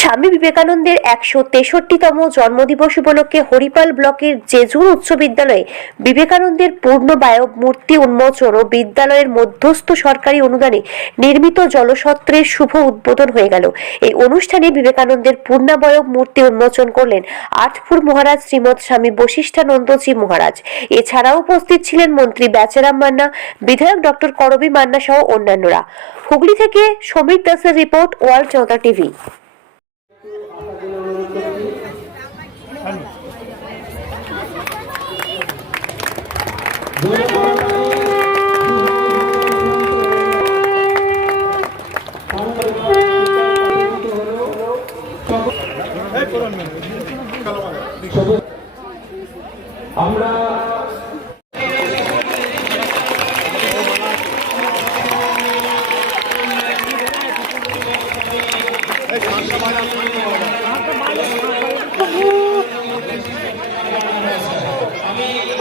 স্বামী বিবেকানন্দের একশো তেষট্টিতম জন্মদিবস উপলক্ষে হরিপাল ব্লকের জেজুর উচ্চ বিদ্যালয়ে বিবেকানন্দের পূর্ণবায়ব মূর্তি উন্মোচন ও বিদ্যালয়ের মধ্যস্থ সরকারি অনুদানে নির্মিত জলসত্রের শুভ উদ্বোধন হয়ে গেল। এই অনুষ্ঠানে বিবেকানন্দের পূর্ণাবয়ব মূর্তি উন্মোচন করলেন আটপুর মহারাজ শ্রীমৎ স্বামী বশিষ্ঠানন্দজি মহারাজ। এছাড়াও উপস্থিত ছিলেন মন্ত্রী বেচারাম মান্না, বিধায়ক ডক্টর করবী মান্না সহ অন্যান্যরা। হুগলি থেকে সমীর দাসের রিপোর্ট, ওয়ার্ল্ড জনতা টিভি। আমরা। আমি